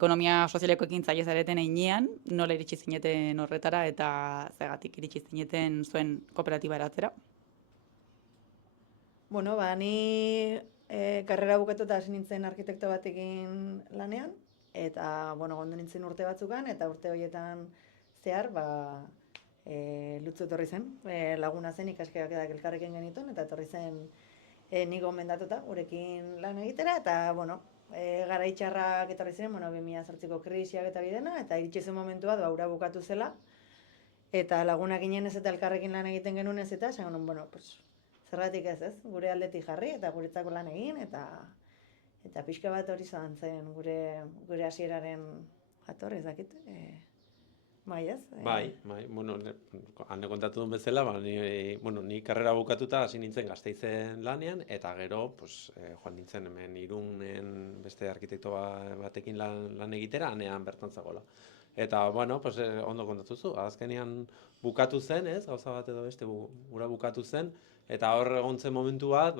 ekonomia sozialeko ekintzaile zareten heinean, nola iritsi zineten horretara eta zergatik iritsi zineten zuen kooperatiba eratzera? Bueno, ni karrera bukatuta hasi nintzen arkitekto batekin lanean, eta, gondo nintzen urte batzukan, eta urte horietan zehar, Lutzu etorri zen, laguna zen ikaskeak elkarrekin genituen, eta etorri zen ni gomendatuta gurekin lan egitera, eta, garai txarrak etorri ziren, 2008ko krisiak eta bidena, eta iritsi zen momentua, ura bukatu zela, eta laguna ginen ez eta elkarrekin lan egiten genuen ez eta, esan genuen, zergatik ez, gure aldetik jarri, eta guretzako lan egin, eta pixka bat hori izan zen gure hasieraren jatorri, ez dakit, bai ez? Bai, hane kontatu duen bezala, ni karrera bukatuta hasi nintzen Gasteizen lanean, eta gero, joan nintzen hemen Irunen beste arkitekto batekin lan egitera, hanean bertan zagoela. Eta, ondo kontatu zu, azkenean bukatu zen, ez, gauza bat edo beste gura bukatu zen, eta hor egon zen momentu bat,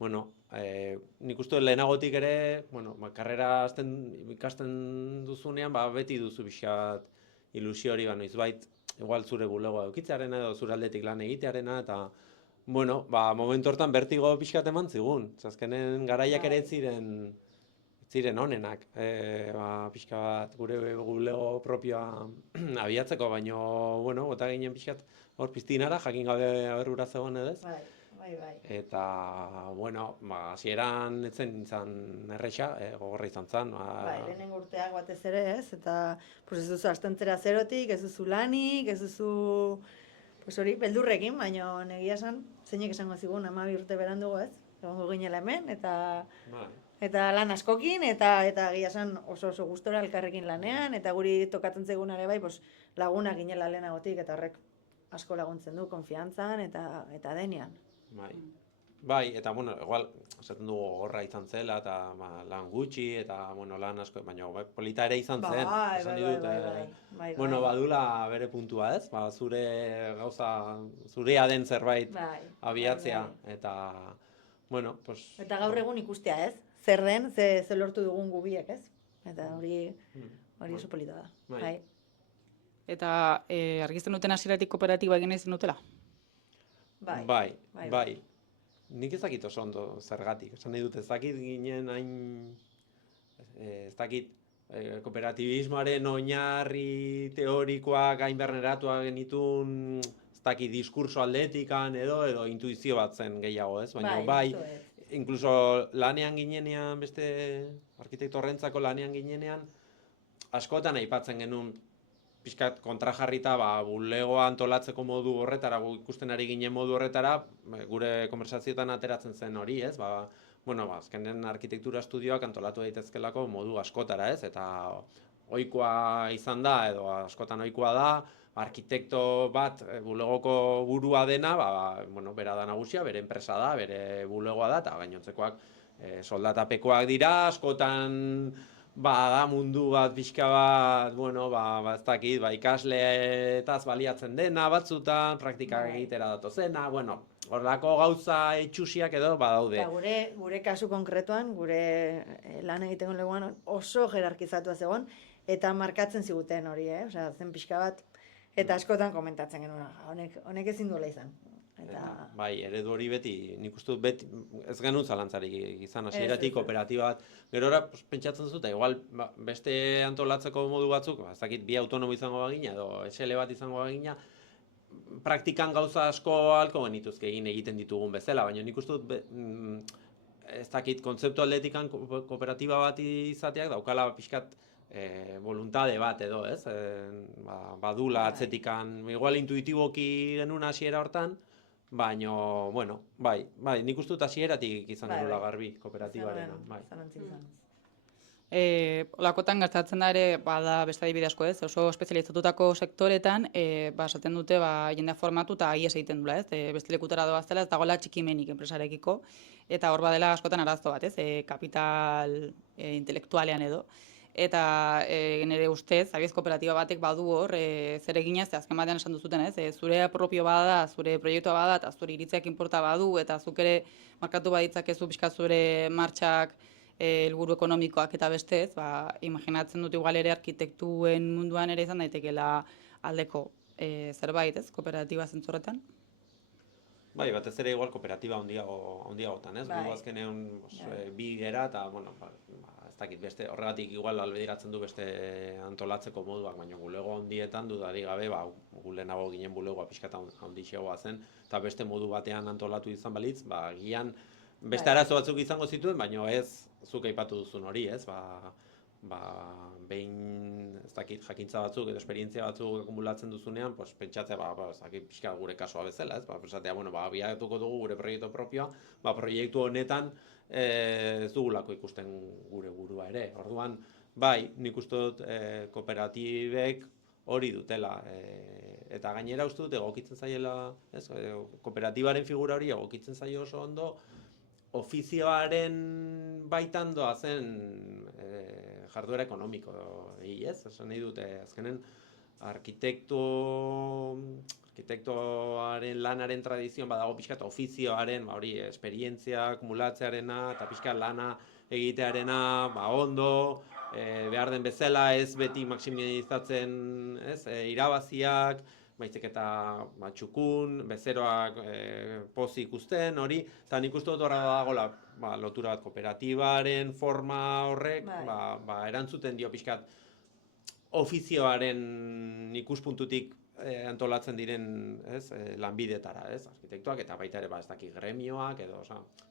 nik uste lehenagotik ere, karrera ikasten duzunean, beti duzu pixkat ilusio hori, noizbait, igual zure bulegoa eukitzearena edo zure aldetik lan egitearena, eta, momentu hortan bertigo pixkat eman zigun. Azkenen garaiak ere ziren onenak, pixka bat gure bulego propioa abiatzeko, baino, bota ginen pixkat hor piztinara, jakin gabe aberrura zegoen edez. Bai. Eta, hasieran etzen izan erresa, gogorra izan zen. Lehenengo urteak batez ere ez, eta ez duzu astentzera zerotik, ez duzu lanik, ez duzu, hori, beldurrekin, baina negia esan, zeinek esango zigun, 12 urte berandugu ez, egongo ginela hemen, eta lan askokin, eta egia esan oso gustora elkarrekin lanean, eta guri tokatzen zegoen ere bai, laguna ginela lehenagotik, eta horrek asko laguntzen du, konfiantzan eta denean. Bai, eta, igual, esaten dugu gorra izan zela, eta lan gutxi, eta, lan asko, baina polita ere izan zen. Bai. Badula bere puntua ez, zure gauza, zurea den zerbait abiatzea, eta, Eta gaur egun ikustea ez, zer den, ze lortu dugun gubiek ez, eta hori oso polita da. Bai. Eta argizten duten hasieratik kooperatiba egin izan dutela? Bai. Nik ez dakit oso ondo zergatik. Esan nahi dut, ez dakit ginen hain... Ez dakit kooperatibismoaren oinarri teorikoak hain berneratuak genitun, ez dakit diskurso aldetikan edo intuizio bat zen gehiago, ez? Baina bai, inkluso lanean ginenean, beste arkitekto horrentzako lanean ginenean, askotan aipatzen genuen pixkat kontrajarrita, bulegoa antolatzeko modu horretara, ikusten ari ginen modu horretara, gure konversazioetan ateratzen zen hori, ez? Azkenen arkitektura estudioak antolatu daitezkelako modu askotara, ez? Eta ohikoa izan da, edo askotan ohikoa da, arkitekto bat bulegoko burua dena, bera da nagusia, bere enpresa da, bere bulegoa da, eta gainontzekoak soldatapekoak dira, askotan da mundu bat, pixka bat, ez dakit, ikasleetaz baliatzen dena batzutan, praktikak egitera datozena, horrelako gauza etxusiak edo badaude. Eta gure kasu konkretuan, gure lan egiteko leguan oso jerarkizatua zegoen, eta markatzen ziguten hori, zen pixka bat, eta askotan komentatzen genuen, honek ezin duela izan. Bai, eredu hori beti, nik uste dut beti, ez genuen zalantzarik izan, hasieratik kooperatiba bat. Gerora, pentsatzen zut, igual beste antolatzeko modu batzuk, ez dakit bi autonomo izango bagina, edo SL bat izango bagina, praktikan gauza asko halko genituzke egiten ditugun bezala, baina nik uste dut, ez dakit, kontzeptu aldetikan kooperatiba bat izateak daukala pixkat voluntade bat edo, ez? Badula atzetikan, igual intuitiboki genuen hasiera hortan, baina, bai, nik uste dut hasieratik izan genuela garbi kooperatibaren. Olakotan gertatzen da ere, bada beste adibide asko ez, oso espezializatutako sektoretan, esaten dute jendea formatu eta ihes egiten dula ez, beste lekutara doaztela ez dagoela txikimenik enpresarekiko, eta hor badela askotan arazo bat ez, kapital intelektualean edo. Eta nire ustez, abiez kooperatiba batek badu hor, zer eginez, azken batean esan duzuten ez, zure propio bada, zure proiektua bada, eta zure iritziak inporta badu, eta zuk ere markatu baditzakezu pixka zure martxak helburu ekonomikoak eta beste ez, imaginatzen dut igual ere arkitektuen munduan ere izan daitekeela aldeko zerbait, ez, kooperatiba zentzorretan. Bai, batez ere igual kooperatiba handiagotan, ez? Bai. Gu azkenean bi gera eta, bueno, ez dakit beste, horregatik igual albediratzen du beste antolatzeko moduak, baina bulego handietan dudari gabe, gu lehenago ginen bulegoa pixkat handixeagoa zen, eta beste modu batean antolatu izan balitz, gian beste arazo batzuk izango zituen, baina ez zuk aipatu duzun hori, ez? Behin ez dakit jakintza batzuk edo esperientzia batzuk akumulatzen duzunean, pues pentsatzea ez dakit pixka gure kasua bezala, ez? Pentsatzea, bueno, abiatuko dugu gure proiektu propioa, proiektu honetan ez dugulako ikusten gure burua ere. Orduan, bai, nik uste dut kooperatibek hori dutela. Eta gainera uste dut egokitzen zaiela, ez? Kooperatibaren figura hori egokitzen zaio oso ondo, ofizioaren baitan doazen jarduera ekonomiko, ez? Esan nahi dute, azkenen arkitektoaren lanaren tradizioan badago pixka eta ofizioaren, hori, esperientzia akumulatzearena eta pixka lana egitearena, ondo, behar den bezala, ez beti maximizatzen, ez, irabaziak, baizik eta txukun, bezeroak pozik ikusten, hori, eta nik uste dut horra dagoela lotura bat kooperatibaren forma horrek, erantzuten dio pixkat ofizioaren ikuspuntutik antolatzen diren lanbidetara, arkitektuak eta baita ere ez dakit gremioak edo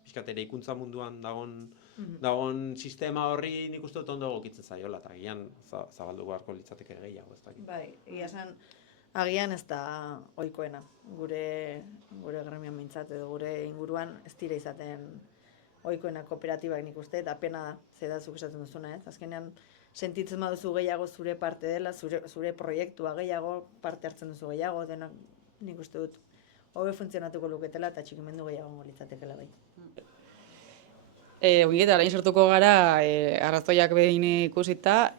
pixkat ere ikuntza munduan dagon sistema horri nik uste dut ondo egokitzen zaiola eta agian zabaldu beharko litzateke gehiago, ez dakit. Bai, egia esan agian ez da ohikoena gure gremioan behintzat edo gure inguruan ez dira izaten ohikoena kooperatibak nik uste, eta pena da, zeda zuk esaten duzuna, ez? Azkenean sentitzen baduzu gehiago zure parte dela, zure proiektua gehiago, parte hartzen duzu gehiago, denak nik uste dut hobe funtzionatuko luketela eta txikimendu gehiago litzatekela bai. Ongita, orain sortuko gara, arrazoiak behin ikusita,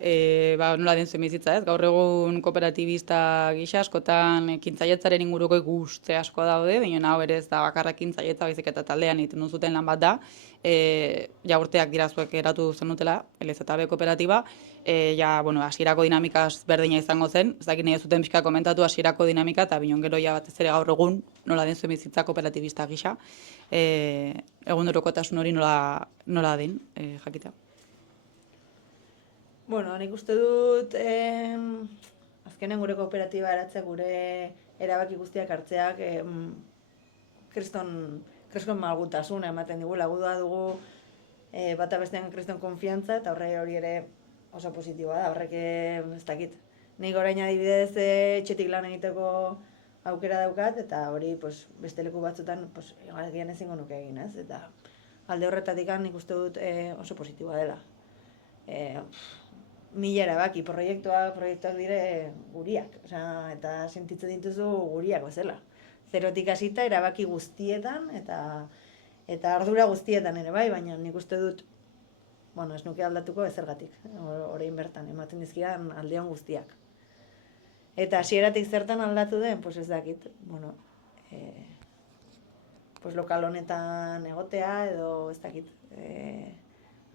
nola den zuen bizitza, ez? Gaur egun kooperatibista gisa askotan ekintzailetzaren inguruko ikuste asko daude, baina hau ere ez da bakarra ekintzailetza, baizik eta taldean egiten duzuten lan bat da. Ja urteak dira zuek eratu zenutela, LZB kooperatiba, hasierako dinamika berdina izango zen, ez dakit nahi zuten pixka komentatu hasierako dinamika, eta binon gero batez ere gaur egun nola den zuen bizitza kooperatibista gisa. Egunerokotasun hori nola den, jakita? Bueno, nik uste dut azkenen gure kooperatiba eratzea, gure erabaki guztiak hartzeak kriston malgutasuna ematen digu, laguda dugu bata bestean kriston konfiantza eta hori ere oso positiboa da, horrek ez dakit. Nik orain adibidez etxetik lan egiteko aukera daukat, eta hori beste leku batzutan egian ezingo nuke egin, ez? Eta alde horretatik nik uste dut oso positiboa dela. Mila erabaki, proiektuak dire guriak, eta sentitzen dituzu guriak bezala. Zerotik hasita erabaki guztietan eta ardura guztietan ere bai, baina nik uste dut, ez nuke aldatuko ezergatik, orain bertan, ematen dizkidan aldeon guztiak. Eta hasieratik zertan aldatu den, ez dakit, lokal honetan egotea edo ez dakit.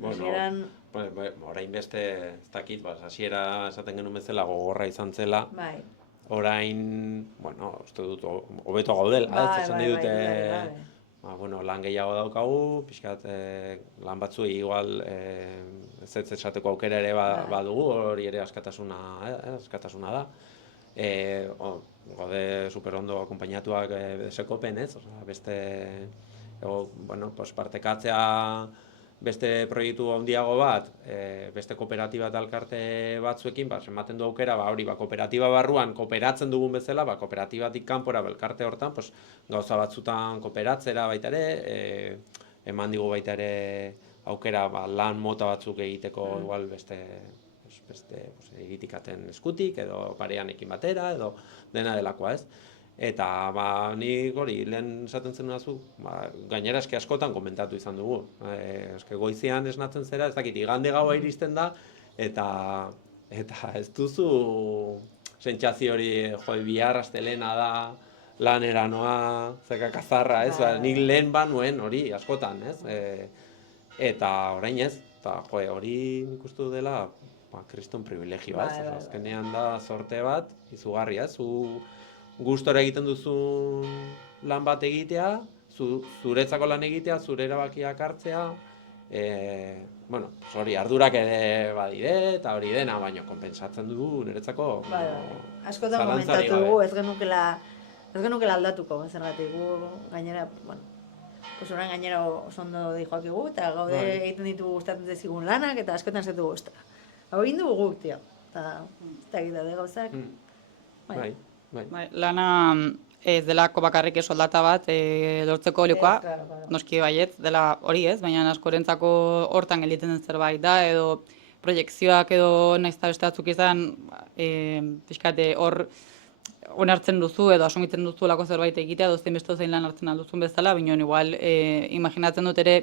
Orain beste ez dakit, hasiera esaten genuen bezala gogorra izan zela. Bai. Orain, uste dut, hobeto gaudela, ez esan nahi dute, lan gehiago daukagu, pixkat lan batzuei igual ez esateko aukera ere badugu, hori ere askatasuna da. Gaude super ondo akompainatuak Sekopen, ez? Beste, partekatzea beste proiektu handiago bat, beste kooperatiba eta elkarte batzuekin, ematen du aukera, kooperatiba barruan kooperatzen dugun bezala, kooperatibatik kanpora elkarte hortan, gauza batzutan kooperatzera baita ere, eman digu baita ere aukera lan mota batzuk egiteko igual beste egitikaten eskutik, edo parean ekin batera, edo dena delakoa, ez? Eta nik hori lehen esaten zenuazu, gainera eske askotan komentatu izan dugu. Eske goizean esnatzen zera, ez dakit, igande gaua iristen da, eta ez duzu sentsazio hori, bihar astelena da, lanera noa, zeka kazarra, ez? Nik lehen nuen hori askotan, ez? Eta orain ez, Eta, hori nik uste dut dela, kriston privilegioa, ez? Azkenean da sorte bat, izugarria, ez? Gustora egiten duzun lan bat egitea, zuretzako lan egitea, zure erabakiak hartzea, bueno, hori ardurak ere badire, eta hori dena, baina konpensatzen dugu niretzako. Askotan komentatu dugu, ez genukela aldatuko, zergatik gu gainera, bueno, pues orain gainera oso ondo dijoakigu, eta gaude egiten ditugu gustatzen zigun lanak, eta askotan ez dugu usta. Hau egin dugu guk, tio, eta ez da egitade gauzak. Bai. Lana ez delako bakarrik soldata bat lortzeko olikoa, noski baietz, dela hori ez, baina askorentzako hortan gelditzen den zerbait da, edo proiekzioak edo nahiz eta beste batzuk izan, pixkate hor onartzen duzu edo asumitzen duzu lako zerbait egitea, edo zein beste zein lan hartzen alduzun bezala, baina igual imaginatzen dut ere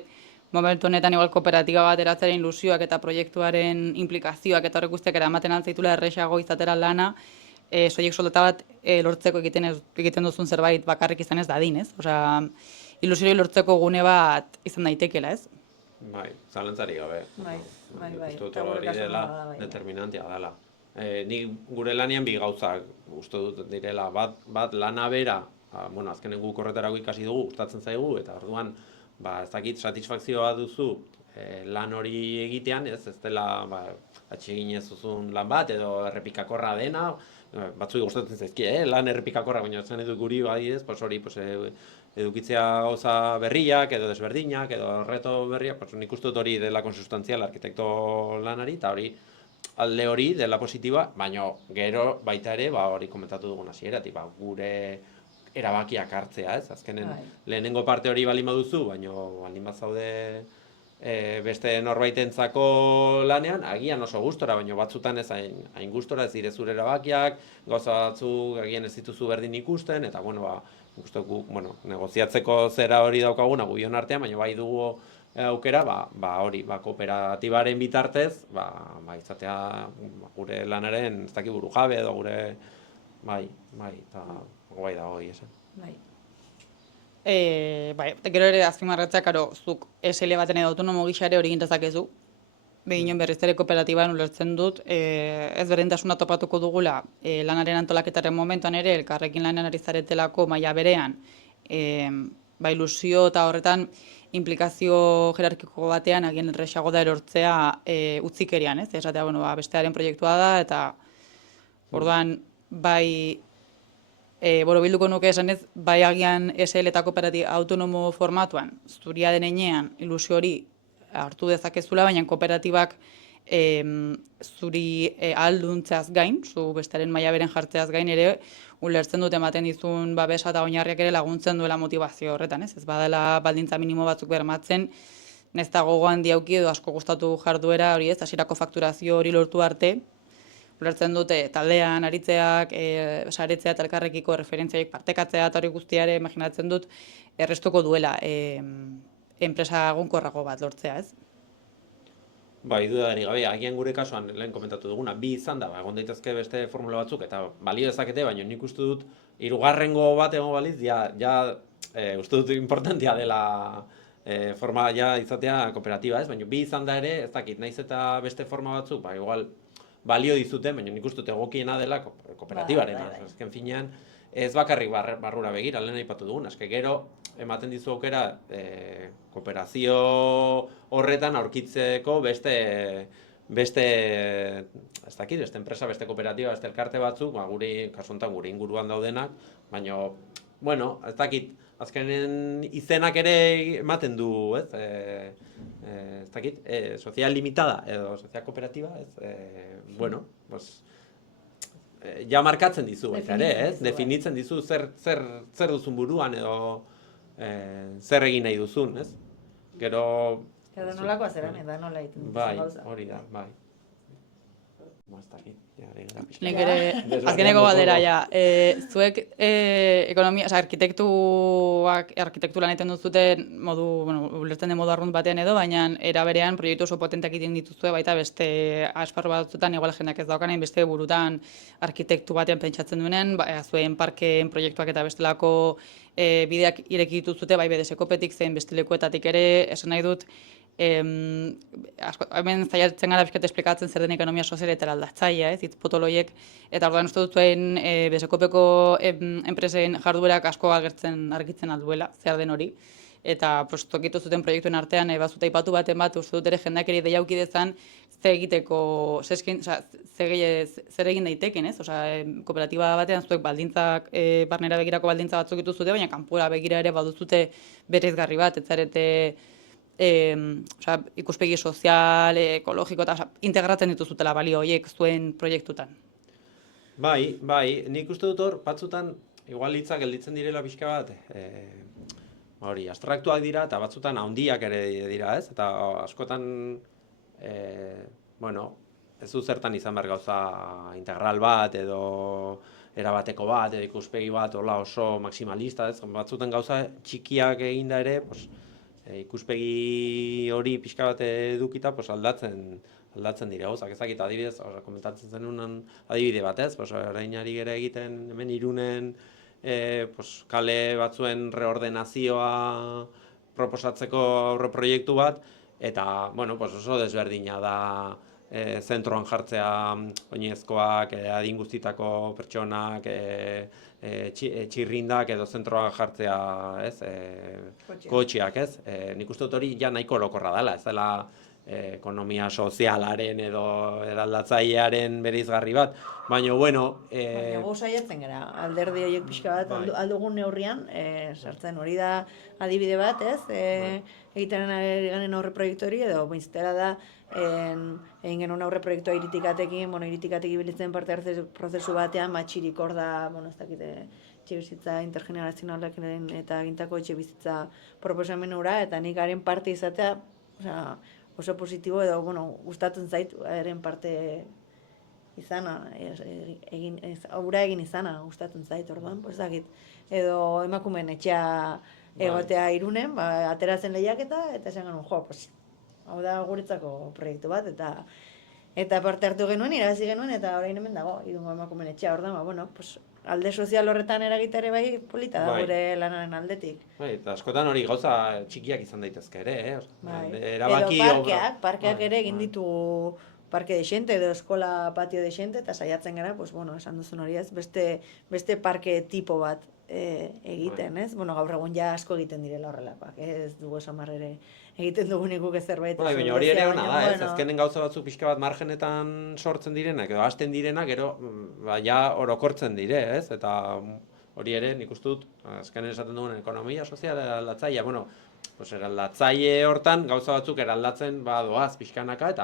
momentu honetan igual kooperatiba bat eratzearen ilusioak eta proiektuaren implikazioak eta horrek guztiak eramaten altzaitula erresago izatera lana, soilik soldata bat lortzeko egiten duzun zerbait bakarrik izan ez dadin, ez? Osea, ilusioi lortzeko gune bat izan daitekela, ez? Bai, zalantzari gabe. Bai. Uste dut hori dela, determinantia dela. Nik gure lanean bi gauzak uste dut direla, bat lana bera, bueno, azkenen guk horretarako ikasi dugu, gustatzen zaigu, eta orduan, ez dakit satisfakzioa duzu lan hori egitean, ez dela atxegin ez duzun lan bat, edo errepikakorra dena, batzuk gustatzen zaizkie, lan errepikakorra, baina esan edu guri badidez, hori edukitzea gauza berriak, edo desberdinak, edo reto berriak, nik uste dut hori dela konsustanzial arkitekto lanari, eta hori alde hori dela positiba, baina gero baita ere, hori komentatu dugun hasieratik, gure erabakiak hartzea, ez? Azkenen lehenengo parte hori balin baduzu, baina balin bazaude beste norbaitentzako lanean, agian oso gustora, baina batzutan ez hain gustora, ez dire zure erabakiak, gauza batzuk agian ez dituzu berdin ikusten, eta negoziatzeko zera hori daukaguna guion artean, baina bai dugu aukera, hori, kooperatibaren bitartez, izatea gure lanaren ez daki buru jabe edo gure, eta guai da hori esan. Gero ere azpimarratzea, zuk SL baten edo autonomo gisa ere hori gintazakezu. Beginen berriz ere kooperatiban ulertzen dut, ez berdintasuna topatuko dugula lanaren antolaketaren momentuan ere, elkarrekin lanean ari zaretelako maila berean, ilusio eta horretan implikazio jerarkiko batean agian erresago da erortzea utzikerian, ez? Esatea, bestearen proiektua da, eta orduan, bilduko nuke esanez, bai agian SL eta kooperatiba autonomo formatuan, zuria den enean ilusio hori hartu dezakezula, baina kooperatibak zuri ahalduntzeaz gain, zu bestearen maila beren jartzeaz gain ere, ulertzen dut ematen dizun babesa eta oinarriak ere laguntzen duela motivazio horretan, ez? Ez badela baldintza minimo batzuk bermatzen, ez da gogo handi auki edo asko gustatu jarduera hori ez, hasierako fakturazio hori lortu arte, ulertzen dute taldean aritzeak, saretzea eta elkarrekiko referentziaik partekatzea eta hori guztiare imaginatzen dut errestuko duela enpresa egonkorrago bat lortzea, ez? Dudarik gabe, agian gure kasuan lehen komentatu duguna, bi izan da, egon daitezke beste formula batzuk, eta balio dezakete, baina nik uste dut, hirugarrengo bat egon baliz, uste dut importantia dela forma izatea kooperatiba, ez? Baina bi izan da ere, ez dakit, naiz eta beste forma batzuk, igual balio dizuten, baina nik uste dut egokiena dela kooperatibaren. Azken finean, ez bakarrik barrura begira, lehen aipatu dugun, eske gero ematen dizu aukera kooperazio horretan aurkitzeko beste ez dakit, beste enpresa, beste kooperatiba, beste elkarte batzuk, kasu honetan gure inguruan daudenak, baina, ez dakit, azkenen izenak ere ematen du, ez? Ez dakit, sozial limitada edo sozial kooperatiba, ez? Ja markatzen dizu baita ere, ez? Definitzen dizu zer duzun buruan edo zer egin nahi duzun, ez? Gero... Eta nolakoa zeran, eta nola egiten duzun gauza. Hori da, bai. Ez dakit. Nik ere, azkeneko galdera, zuek ekonomia, arkitektu lan egiten duzuten modu, ulertzen den modu arrunt batean edo, baina era berean proiektu oso potenteak egiten dituzue, baita beste esparru batzutan, igual jendeak ez daukanen, beste burutan arkitektu batean pentsatzen duenen, zuen parkeen proiektuak eta bestelako bideak ireki dituzute, bai BDS-kopetik zein beste lekuetatik ere, esan nahi dut, Hemen zailatzen gara pixkat esplikatzen zer den ekonomia sozial eta aldatzailea, ez, hitz potoloiek, eta orduan uste dut zuen Besekopeko enpresen jarduerak asko argitzen alduela, zer den hori. Eta tokitu zuten proiektuen artean, bazuta ipatu baten bat, uste dut ere jendeak ere ideiauki dezan, zer egiteko, zer egin daiteken, ez? Kooperatiba batean zuek baldintzak, barnera begirako baldintza batzuk dituzute, baina kanpora begira ere baduzute bereizgarri bat, ez zarete ikuspegi sozial, ekologiko, eta integratzen dituzutela balio horiek zuen proiektutan. Bai, nik uste dut hor, batzutan, igual hitzak gelditzen direla pixka bat, hori, abstraktuak dira eta batzutan handiak ere dira, ez? Eta askotan, ez du zertan izan behar gauza integral bat edo erabateko bat edo ikuspegi bat hola oso maximalista, ez? Batzutan gauza txikiak eginda ere, ikuspegi hori pixka bat edukita aldatzen dire gauzak. Ezakit adibidez, komentatzen zenuen adibide bat, ez? Orain ari gera egiten hemen Irunen kale batzuen reordenazioa proposatzeko aurreproiektu bat, eta oso desberdina da zentroan jartzea oinezkoak, adin guztitako pertsonak, txirrindak edo zentroan jartzea, ez, kotxeak, ez? Nik uste dut hori ja nahiko orokorra dela, ez dela ekonomia sozialaren edo eraldatzailearen bereizgarri bat, baina baina gu saiatzen gara, alderdi horiek pixka bat aldugun neurrian, sartzen hori da adibide bat, ez? Egiten ari garen aurre proiektu hori, edo bintzitera da egin genuen aurre proiektua iritikatekin, iritikatek ibilitzen parte hartze prozesu batean, txirik hor da, ez dakite, etxebizitza intergenerazionalekin eta gintako etxebizitza proposamen hura, eta nik haren parte izatea, oso positibo edo, gustatzen zait, haren parte izana, aurra egin izana, gustatzen zait, orduan, edo emakumeen etxea egotea Irunen, ateratzen lehiaketa, eta esan genuen, hau da guretzako proiektu bat, eta parte hartu genuen, irabazi genuen, eta orain hemen dago, Irungo emakumeen etxea, orduan, alde sozial horretan eragitare bai polita da gure lanaren aldetik. Eta askotan hori gauza txikiak izan daitezke ere, edo parkeak ere egin ditugu parke desente edo eskola patio desente, eta saiatzen gara, esan duzun hori ez, beste parke tipo bat egiten, ez? Gaur egun ja asko egiten direla horrelakoak, ez dugu esan ere egiten dugunik guk zerbait. Baina hori ere hona da, ez? Azkenen gauza batzuk pixka bat margenetan sortzen direnak, edo hasten direnak, gero, ja orokortzen dire, ez? Eta hori ere, nik uste dut, azkenen esaten dugun ekonomia sozial eraldatzailea, eraldatzaile hortan gauza batzuk eraldatzen doaz pixkanaka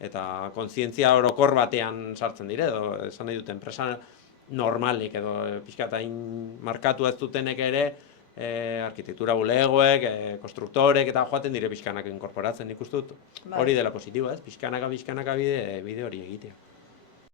eta kontzientzia orokor batean sartzen dire, edo esan nahi dut, enpresa normalik edo pixkatain markatu ez dutenek ere, arkitektura bulegoek, konstruktorek eta joaten dire pixkanaka inkorporatzen, nik uste dut hori dela positiboa, ez? Pixkanaka bide hori egitea.